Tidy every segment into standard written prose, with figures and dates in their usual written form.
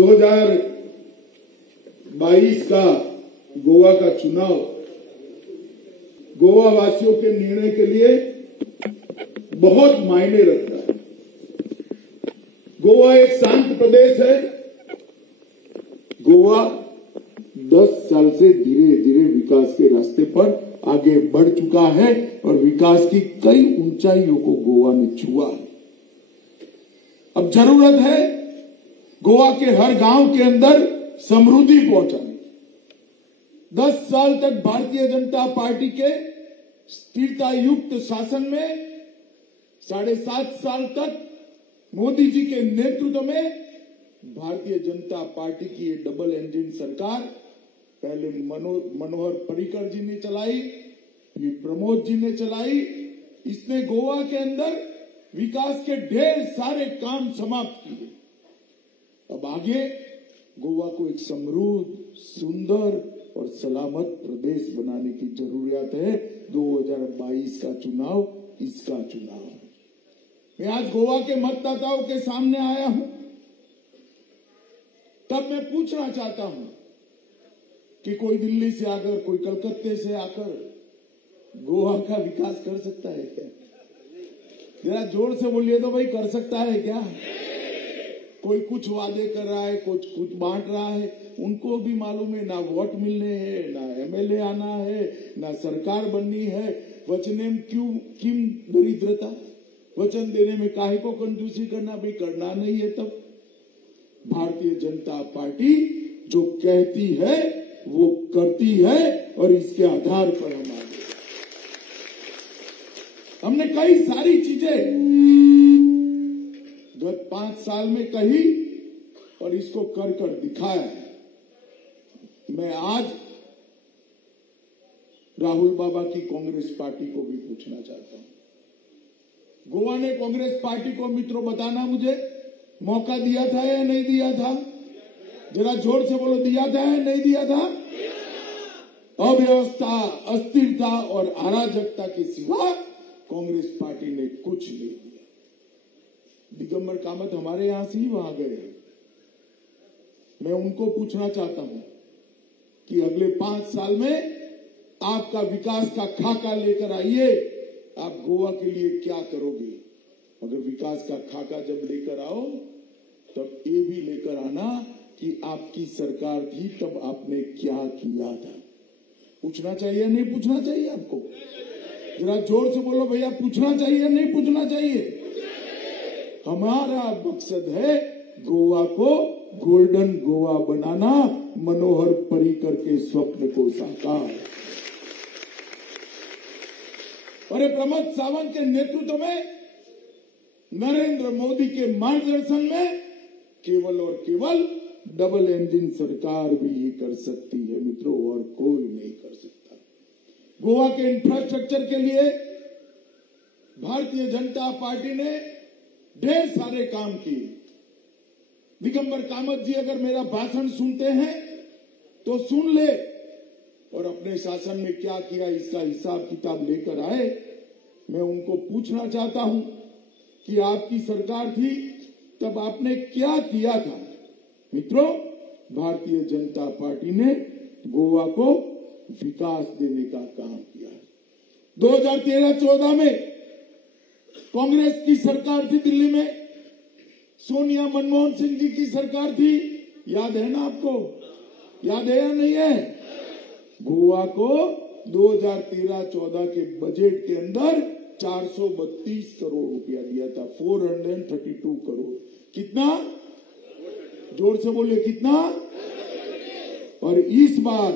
2022 का गोवा का चुनाव गोवा वासियों के निर्णय के लिए बहुत मायने रखता है। गोवा एक शांत प्रदेश है। गोवा 10 साल से धीरे धीरे विकास के रास्ते पर आगे बढ़ चुका है और विकास की कई ऊंचाइयों को गोवा ने छुआ है। अब जरूरत है गोवा के हर गांव के अंदर समृद्धि पहुंचाने। 10 साल तक भारतीय जनता पार्टी के स्थिरता युक्त शासन में 7.5 साल तक मोदी जी के नेतृत्व में भारतीय जनता पार्टी की ये डबल इंजन सरकार पहले मनोहर पर्रिकर जी ने चलाई, फिर प्रमोद जी ने चलाई। इसने गोवा के अंदर विकास के ढेर सारे काम समाप्त किए। अब आगे गोवा को एक समृद्ध, सुंदर और सलामत प्रदेश बनाने की जरूरत है। 2022 का चुनाव इसका चुनाव है। मैं आज गोवा के मतदाताओं के सामने आया हूं, तब मैं पूछना चाहता हूं कि कोई दिल्ली से आकर, कोई कलकत्ते से आकर गोवा का विकास कर सकता है क्या? जरा जोर से बोलिए तो भाई, कर सकता है क्या? कोई कुछ वादे कर रहा है, कुछ बांट रहा है। उनको भी मालूम है ना वोट मिलने हैं, ना एमएलए आना है, ना सरकार बननी है। वचने किम दरिद्रता, वचन देने में काहे को कंजूसी करना, भाई करना नहीं है। तब भारतीय जनता पार्टी जो कहती है वो करती है और इसके आधार पर हम आगे। हमने कई सारी चीजें गत 5 साल में कही और इसको कर कर दिखाया है। मैं आज राहुल बाबा की कांग्रेस पार्टी को भी पूछना चाहता हूं। गोवा ने कांग्रेस पार्टी को, मित्रों बताना मुझे, मौका दिया था या नहीं दिया था? जरा जोर से बोलो, दिया था या नहीं दिया था? अव्यवस्था, अस्थिरता और अराजकता के सिवा कांग्रेस पार्टी ने कुछ नहीं दिया। दिगंबर कामत हमारे यहां से ही वहां गए। मैं उनको पूछना चाहता हूं कि अगले 5 साल में आपका विकास का खाका लेकर आइए, आप गोवा के लिए क्या करोगे? अगर विकास का खाका जब लेकर आओ तब ये भी लेकर आना कि आपकी सरकार थी तब आपने क्या किया था। पूछना चाहिए नहीं पूछना चाहिए आपको? जरा जोर से बोलो भैया, पूछना चाहिए नहीं पूछना चाहिए? हमारा मकसद है गोवा को गोल्डन गोवा बनाना, मनोहर पर्रिकर के स्वप्न को साकार। और प्रमोद सावंत के नेतृत्व में, नरेंद्र मोदी के मार्गदर्शन में केवल और केवल डबल इंजन सरकार भी ही कर सकती है मित्रों, और कोई नहीं कर सकता। गोवा के इंफ्रास्ट्रक्चर के लिए भारतीय जनता पार्टी ने ढेर सारे काम किए। दिगंबर कामत जी अगर मेरा भाषण सुनते हैं तो सुन ले और अपने शासन में क्या किया इसका हिसाब किताब लेकर आए। मैं उनको पूछना चाहता हूं कि आपकी सरकार थी तब आपने क्या किया था? मित्रों, भारतीय जनता पार्टी ने गोवा को विकास देने का काम किया है। 2013-14 में कांग्रेस की सरकार थी दिल्ली में, सोनिया मनमोहन सिंह जी की सरकार थी। याद है ना आपको? याद है या नहीं है? गोवा को 2013-14 के बजट के अंदर 432 करोड़ रुपया दिया था। 432 करोड़। कितना? जोर से बोलिए, कितना? और इस बार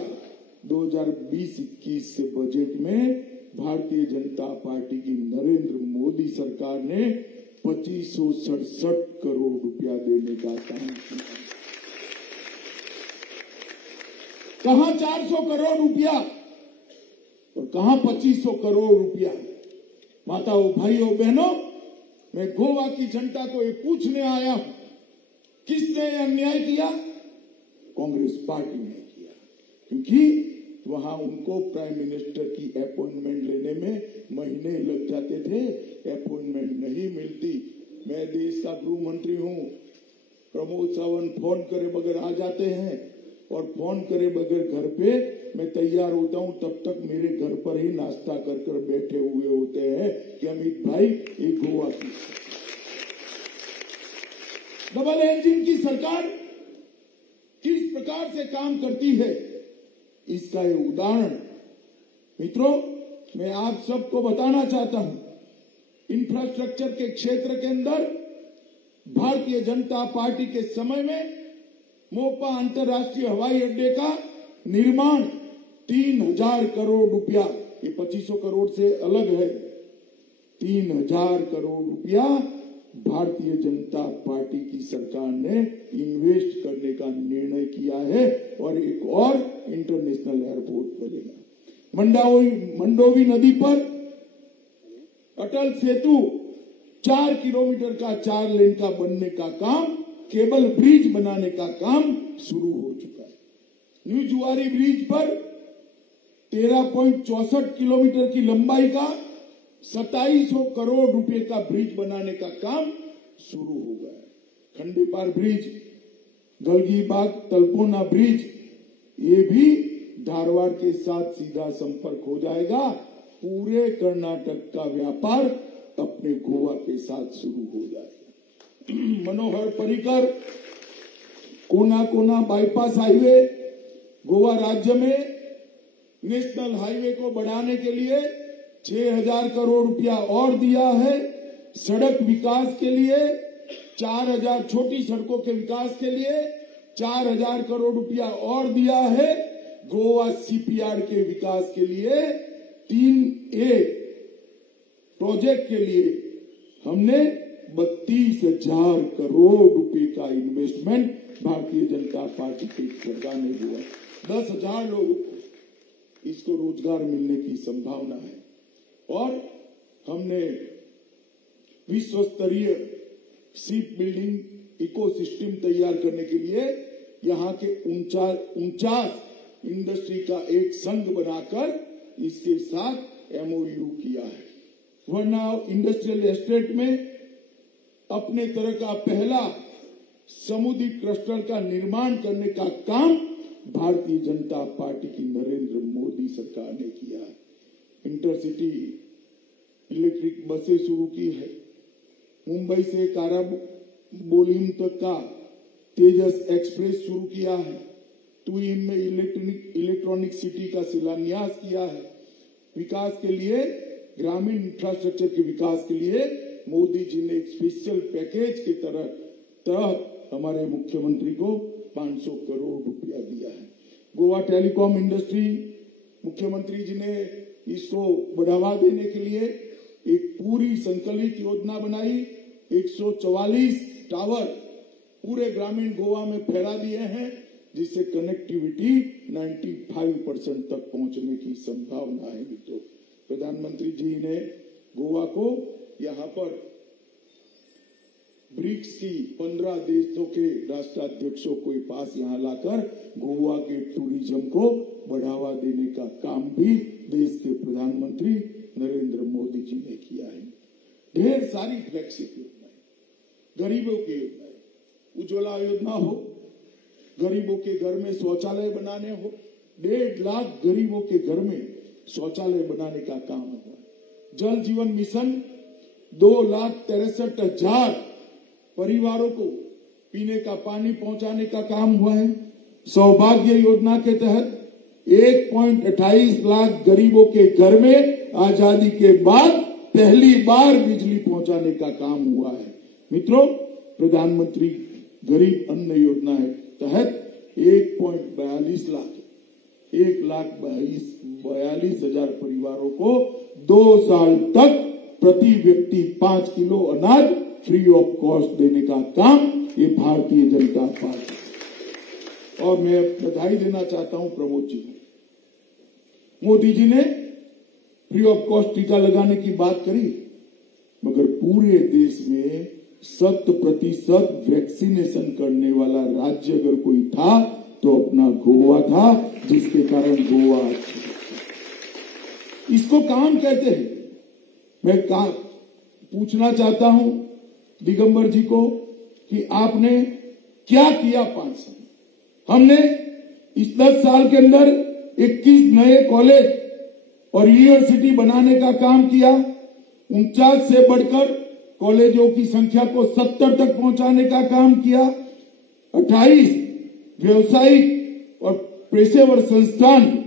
2020-21 के बजट में भारतीय जनता पार्टी की नरेंद्र मोदी सरकार ने 2567 करोड़ रुपया देने का काम किया। कहां 400 करोड़ रुपया और कहां 2500 करोड़ रुपया? माताओं, भाइयों, बहनों, मैं गोवा की जनता को ये पूछने आया हूं, किसने अन्याय किया? कांग्रेस पार्टी ने किया। क्योंकि वहां उनको प्राइम मिनिस्टर की अपॉइंटमेंट लेने में महीने लग जाते थे, अपॉइंटमेंट नहीं मिलती। मैं देश का गृह मंत्री हूं, प्रमोद सावंत फोन करे बगैर आ जाते हैं और फोन करे बगैर घर पे मैं तैयार होता हूं, तब तक मेरे घर पर ही नाश्ता कर कर बैठे हुए होते हैं कि अमित भाई ये गोवा की डबल इंजन की सरकार किस प्रकार से काम करती है, इसका ये उदाहरण मित्रों मैं आप सबको बताना चाहता हूं। इंफ्रास्ट्रक्चर के क्षेत्र के अंदर भारतीय जनता पार्टी के समय में मोपा अंतर्राष्ट्रीय हवाई अड्डे का निर्माण 3000 करोड़ रुपया, ये 2500 करोड़ से अलग है, 3000 करोड़ रुपया भारतीय जनता पार्टी की सरकार ने इन्वेस्ट करने का निर्णय किया है और एक और इंटरनेशनल एयरपोर्ट बनेगा। मंडोवी नदी पर अटल सेतु 4 किलोमीटर का 4 लेन का बनने का काम, केबल ब्रिज बनाने का काम शुरू हो चुका है। न्यू जुआरी ब्रिज पर 13.64 किलोमीटर की लंबाई का 2700 करोड़ रुपए का ब्रिज बनाने का काम शुरू हो गया है। खंडेपार ब्रिज, गलगीबाग तलकोना ब्रिज, ये भी धारवाड़ के साथ सीधा संपर्क हो जाएगा। पूरे कर्नाटक का व्यापार अपने गोवा के साथ शुरू हो जाएगा। मनोहर पर्रिकर कोना कोना बाईपास हाईवे, गोवा राज्य में नेशनल हाईवे को बढ़ाने के लिए 6000 करोड़ रुपया और दिया है। सड़क विकास के लिए 4000, छोटी सड़कों के विकास के लिए 4000 करोड़ रुपया और दिया है। गोवा सीपीआर के विकास के लिए 3A प्रोजेक्ट के लिए हमने 32,000 करोड़ रुपए का इन्वेस्टमेंट भारतीय जनता पार्टी की सरकार ने दिया। 10,000 लोगों को इसको रोजगार मिलने की संभावना है और हमने विश्व स्तरीय शिप बिल्डिंग इकोसिस्टम तैयार करने के लिए यहाँ के 49 इंडस्ट्री का एक संघ बनाकर इसके साथ MOU किया है। वरना इंडस्ट्रियल एस्टेट में अपने तरह का पहला समुद्री क्लस्टर का निर्माण करने का काम भारतीय जनता पार्टी की नरेंद्र मोदी सरकार ने किया है। इंटरसिटी इलेक्ट्रिक बसें शुरू की है। मुंबई से काराबोलिम तक का तेजस एक्सप्रेस शुरू किया है। टूइम में इलेक्ट्रॉनिक सिटी का शिलान्यास किया है। विकास के लिए, ग्रामीण इंफ्रास्ट्रक्चर के विकास के लिए मोदी जी ने एक स्पेशल पैकेज के तहत हमारे मुख्यमंत्री को 500 करोड़ रुपया दिया है। गोवा टेलीकॉम इंडस्ट्री, मुख्यमंत्री जी ने इसको बढ़ावा देने के लिए एक पूरी संकलित योजना बनाई। 144 टावर पूरे ग्रामीण गोवा में फैला दिए हैं, जिससे कनेक्टिविटी 95% तक पहुंचने की संभावना है। मित्रों, प्रधानमंत्री जी ने गोवा को यहाँ पर ब्रिक्स की 15 देशों के राष्ट्राध्यक्षों के पास यहाँ लाकर गोवा के टूरिज्म को बढ़ावा देने का काम भी देश के प्रधानमंत्री नरेंद्र मोदी जी ने किया है। ढेर सारी फ्लैगशिप योजनाएं, गरीबों की योजनाएं, उज्ज्वला योजना हो, गरीबों के घर में शौचालय बनाने हो, 1.5 लाख गरीबों के घर में शौचालय बनाने का काम हुआ। जल जीवन मिशन 2,63,000 परिवारों को पीने का पानी पहुंचाने का काम हुआ है। सौभाग्य योजना के तहत 1.28 लाख गरीबों के घर में आजादी के बाद पहली बार बिजली पहुंचाने का काम हुआ है। मित्रों, प्रधानमंत्री गरीब अन्न योजना के तहत 1.42 लाख 1,42,000 परिवारों को 2 साल तक प्रति व्यक्ति 5 किलो अनाज फ्री ऑफ कॉस्ट देने का काम ये भारतीय जनता पार्टी। और मैं बधाई देना चाहता हूं प्रमोद जी को। मोदी जी ने फ्री ऑफ कॉस्ट टीका लगाने की बात करी, मगर पूरे देश में 100% वैक्सीनेशन करने वाला राज्य अगर कोई था तो अपना गोवा था, जिसके कारण गोवा इसको काम कहते हैं। मैं पूछना चाहता हूं दिगंबर जी को कि आपने क्या किया 5 साल? हमने इस 10 साल के अंदर 21 नए कॉलेज और यूनिवर्सिटी बनाने का काम किया। 49 से बढ़कर कॉलेजों की संख्या को 70 तक पहुंचाने का काम किया। 28 व्यवसायिक और पेशेवर संस्थान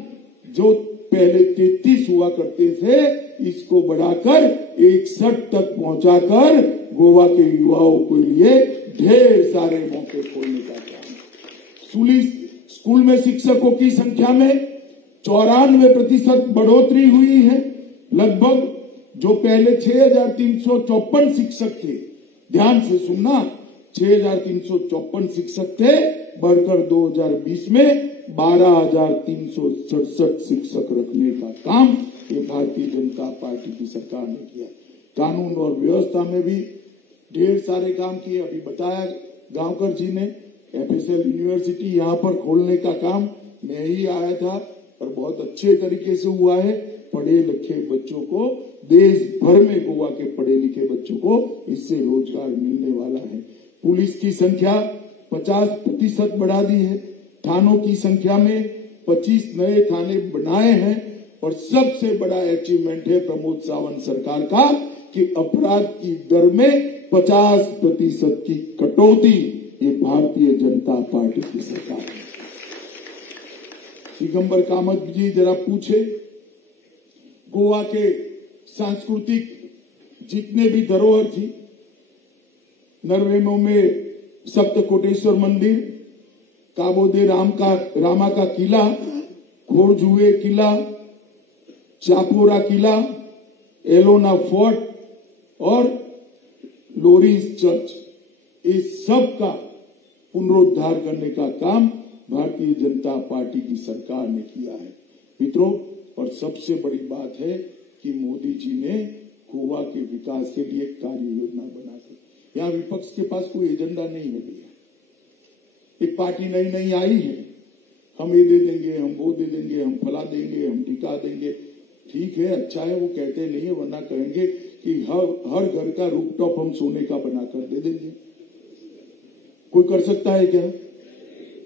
जो पहले 33 हुआ करते थे, इसको बढ़ाकर 61 तक पहुंचाकर गोवा के युवाओं के लिए ढेर सारे मौके खोलने का काम। स्कूल में शिक्षकों की संख्या में 94% बढ़ोतरी हुई है। लगभग जो पहले 6,354 शिक्षक थे, ध्यान से सुनना, 6,354 शिक्षक थे, बढ़कर 2020 में 12,367 शिक्षक रखने का काम ये भारतीय जनता पार्टी की सरकार ने किया। कानून और व्यवस्था में भी ढेर सारे काम किए। अभी बताया गांवकर जी ने, FSL यूनिवर्सिटी यहां पर खोलने का काम मैं ही आया था और बहुत अच्छे तरीके से हुआ है। पढ़े लिखे बच्चों को, देश भर में गोवा के पढ़े लिखे बच्चों को इससे रोजगार मिलने वाला है। पुलिस की संख्या 50% बढ़ा दी है। थानों की संख्या में 25 नए थाने बनाए हैं और सबसे बड़ा अचीवमेंट है प्रमोद सावंत सरकार का कि अपराध की दर में 50% की कटौती ये भारतीय जनता पार्टी की सरकार है। दिगंबर कामत जी जरा पूछे, गोवा के सांस्कृतिक जितने भी धरोहर थी, नरवेनो में सप्तकोटेश्वर मंदिर, काबो दे रामा का किला, खोरजुए किला, चापोरा किला, एलोना फोर्ट और लोरिस चर्च, इस सब का पुनरुद्धार करने का काम भारतीय जनता पार्टी की सरकार ने किया है मित्रों। और सबसे बड़ी बात है कि मोदी जी ने गोवा के विकास के लिए कार्य योजना बना दी। यहाँ विपक्ष के पास कोई एजेंडा नहीं है भैया। एक पार्टी नई नई आई है, हम ये दे देंगे, हम वो दे देंगे, हम फला देंगे, हम टिका देंगे। ठीक है, अच्छा है, वो कहते नहीं है, वरना कहेंगे कि हर घर का रूफटॉप हम सोने का बनाकर दे देंगे। कोई कर सकता है क्या?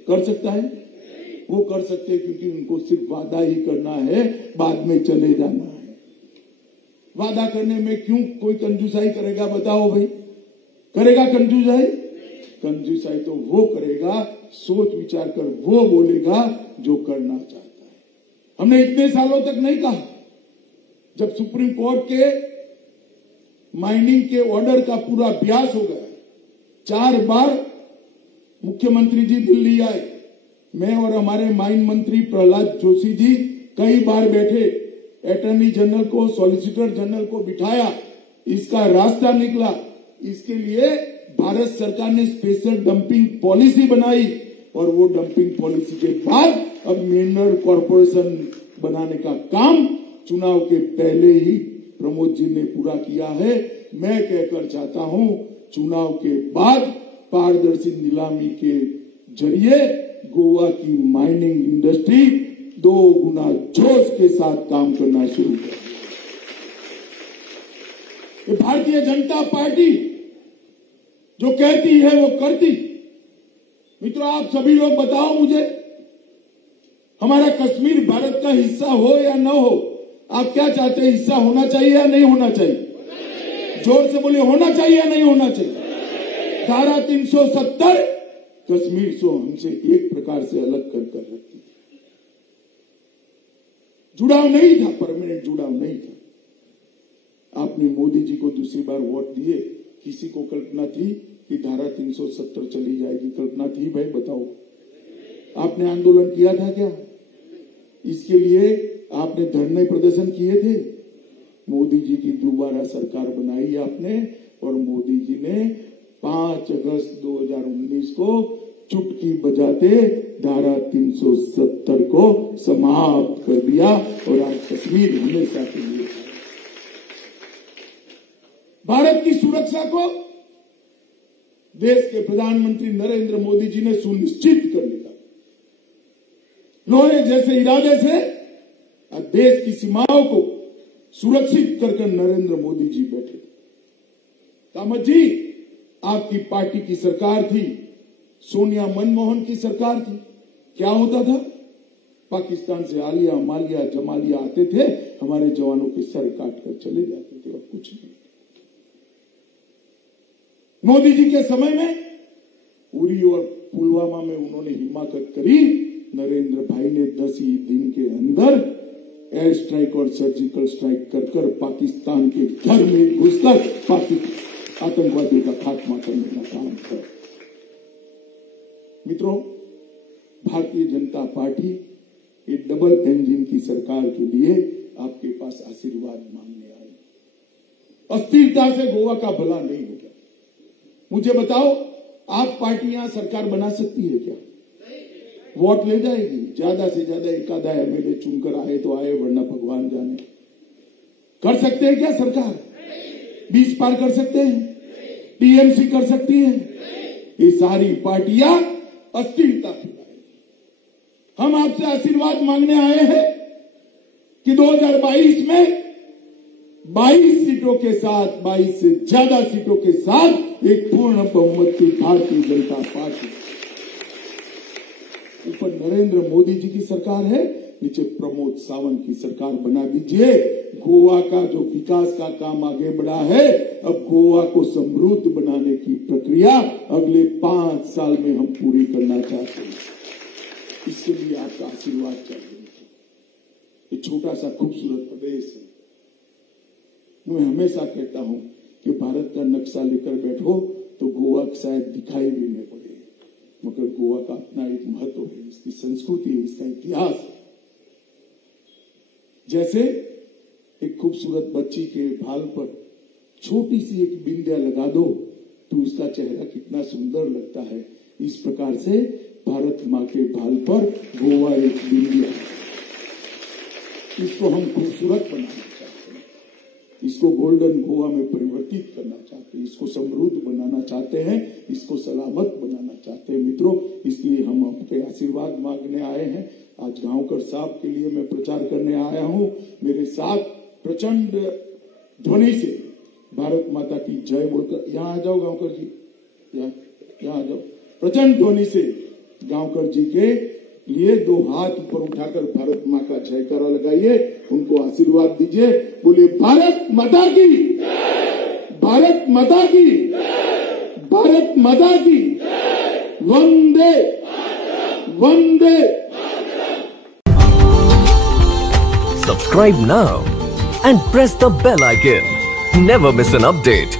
कर सकता है? वो कर सकते हैं क्योंकि उनको सिर्फ वादा ही करना है, बाद में चले जाना है। वादा करने में क्यों कोई कंजूसाई करेगा? बताओ भाई, करेगा कंजूसाई? कंजूसाई तो वो करेगा, सोच विचार कर वो बोलेगा जो करना चाहता है। हमने इतने सालों तक नहीं कहा। जब सुप्रीम कोर्ट के माइनिंग के ऑर्डर का पूरा अभ्यास हो गया, 4 बार मुख्यमंत्री जी दिल्ली आए, मैं और हमारे माइन मंत्री प्रहलाद जोशी जी कई बार बैठे, अटॉर्नी जनरल को, सॉलिसिटर जनरल को बिठाया, इसका रास्ता निकला। इसके लिए भारत सरकार ने स्पेशल डंपिंग पॉलिसी बनाई और वो डंपिंग पॉलिसी के बाद अब मिनरल कॉर्पोरेशन बनाने का काम चुनाव के पहले ही प्रमोद जी ने पूरा किया है। मैं कहकर चाहता हूं, चुनाव के बाद पारदर्शी नीलामी के जरिए गोवा की माइनिंग इंडस्ट्री 2 गुना जोश के साथ काम करना शुरू कर। भारतीय जनता पार्टी जो कहती है वो करती। मित्रों, आप सभी लोग बताओ मुझे, हमारा कश्मीर भारत का हिस्सा हो या न हो, आप क्या चाहते हैं? हिस्सा होना चाहिए या नहीं होना चाहिए? जोर से बोलिए, होना चाहिए या नहीं होना चाहिए? धारा 370 कश्मीर को हमसे एक प्रकार से अलग कर रखती थी। जुड़ाव नहीं था, परमानेंट जुड़ाव नहीं था। आपने मोदी जी को दूसरी बार वोट दिए, किसी को कल्पना थी कि धारा 370 चली जाएगी? कल्पना थी भाई? बताओ। आपने आंदोलन किया था क्या? इसके लिए आपने धरने प्रदर्शन किए थे? मोदी जी की दोबारा सरकार बनाई आपने और मोदी जी ने 5 अगस्त 2019 को चुटकी बजाते धारा 370 को समाप्त कर दिया और आज कश्मीर हमेशा के लिए भारत की सुरक्षा को देश के प्रधानमंत्री नरेंद्र मोदी जी ने सुनिश्चित कर लिया। लोहे जैसे इरादे से देश की सीमाओं को सुरक्षित कर नरेंद्र मोदी जी बैठे। कामत जी, आपकी पार्टी की सरकार थी, सोनिया मनमोहन की सरकार थी, क्या होता था? पाकिस्तान से आलिया मालिया जमालिया आते थे, हमारे जवानों के सर काट कर चले जाते थे और कुछ नहीं। मोदी जी के समय में उरी और पुलवामा में उन्होंने हिमाकत करी। नरेंद्र भाई ने 10 ही दिन के अंदर एयर स्ट्राइक और सर्जिकल स्ट्राइक कर कर पाकिस्तान के घर में घुसकर आतंकवादियों का खात्मा करने का काम किया। मित्रों, भारतीय जनता पार्टी एक डबल इंजन की सरकार के लिए आपके पास आशीर्वाद मांगने आई। अस्थिरता से गोवा का भला नहीं होगा। मुझे बताओ, आप पार्टियां सरकार बना सकती है क्या? वोट ले जाएगी, ज्यादा से ज्यादा एक आधा एमएलए चुनकर आए तो आए, वरना भगवान जाने। कर सकते हैं क्या सरकार? 20 पार कर सकते हैं? टीएमसी कर सकती है? ये सारी पार्टियां अस्थिरता फैलाएंगी। हम आपसे आशीर्वाद मांगने आए हैं कि 2022 में 22 सीटों के साथ, 22 से ज्यादा सीटों के साथ एक पूर्ण बहुमत की भारतीय जनता पार्टी, ऊपर नरेंद्र मोदी जी की सरकार है, नीचे प्रमोद सावंत की सरकार बना दीजिए। गोवा का जो विकास का काम आगे बढ़ा है, अब गोवा को समृद्ध बनाने की प्रक्रिया अगले 5 साल में हम पूरी करना चाहते हैं। इसके लिए आपका आशीर्वाद चाहिए। ये छोटा सा खूबसूरत प्रदेश है। मैं हमेशा कहता हूं कि भारत का नक्शा लेकर बैठो तो गोवा शायद दिखाई भी नहीं पड़े, मगर गोवा का अपना एक महत्व है, इसकी संस्कृति है, इसका इतिहास है। जैसे एक खूबसूरत बच्ची के भाल पर छोटी सी एक बिंदिया लगा दो तो उसका चेहरा कितना सुंदर लगता है, इस प्रकार से भारत मां के भाल पर गोवा एक बिंदिया है। इसको हम खूबसूरत बनाना चाहते हैं, इसको गोल्डन गोवा में परिवर्तित करना चाहते हैं, इसको समृद्ध बनाना चाहते हैं, इसको सलामत बनाना चाहते हैं। मित्रों, इसलिए हम आपके आशीर्वाद मांगने आए हैं। आज गांवकर साहब के लिए मैं प्रचार करने आया हूं। मेरे साथ प्रचंड ध्वनि से भारत माता की जय बोलकर, यहां आ जाओ गांवकर जी, यहां आ जाओ। प्रचंड ध्वनि से गांवकर जी के लिए 2 हाथ ऊपर उठाकर भारत मां का जयकारा लगाइए, उनको आशीर्वाद दीजिए। बोलिए भारत माता की, भारत माता की, भारत माता की, वंदे वंदे। Subscribe now and press the bell icon. Never miss an update.